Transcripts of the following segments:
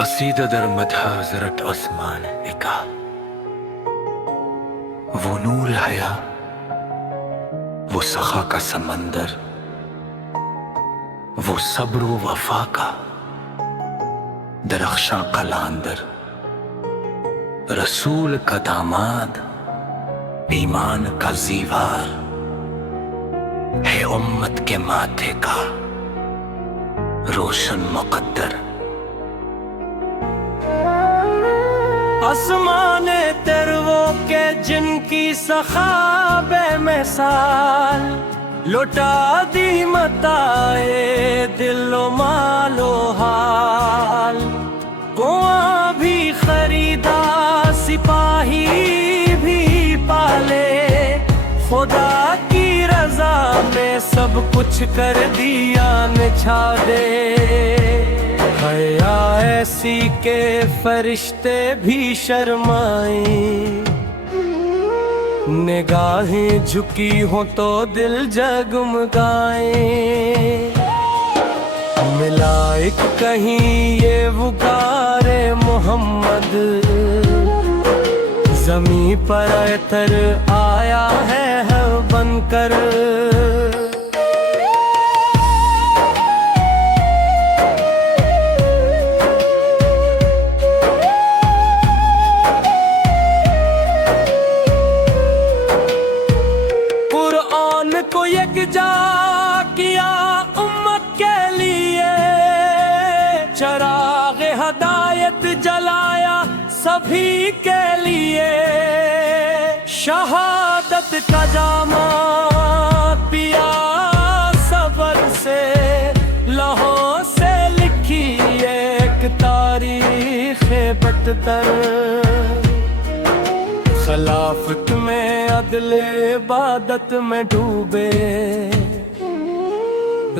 कसीदा दर मधा हज़रत उस्मान एका वो नूर हया, वो सखा का समंदर, वो सब्र व वफा का दरख्शां कलांदर, रसूल का दामाद, ईमान का जीवार है, उम्मत के माथे का रोशन मुकद्दर। आसमाने तेरवो के जिनकी सखाबे मिसाल, लुटा दी मताए दिलो मालो हाल। कुआं भी खरीदा, सिपाही भी पाले, खुदा की रजा में सब कुछ कर दिया निछादे। हया ऐसी के फरिश्ते भी शर्माए, निगाहें झुकी हो तो दिल जगमगाए। मिला एक कहीं ये पुकारे मोहम्मद, ज़मीं पर अतर आया है बनकर। को यकजा किया उम्मत के लिए, चराग हदायत जलाया सभी के लिए। शहादत का जामा पिया सबर से, लहों से लिखी एक तारीख़ बदतर। खिलाफत में अदल इबादत में डूबे,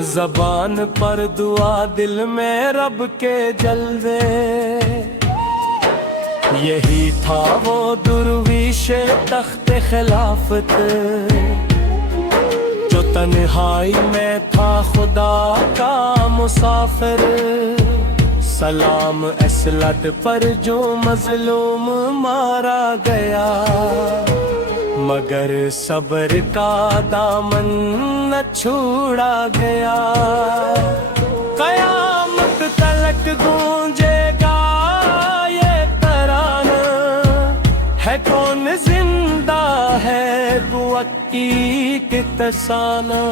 ज़बान पर दुआ दिल में रब के जलवे। यही था वो दुर्विशे तख्त खिलाफत, जो तन्हाई में था खुदा का मुसाफिर। सलाम असलत पर जो मजलूम मारा गया, मगर सब्र का दामन न छोड़ा गया। कयामत तलक गूंजेगा ये तराना, है कौन जिंदा है बुअक्की के तसाना।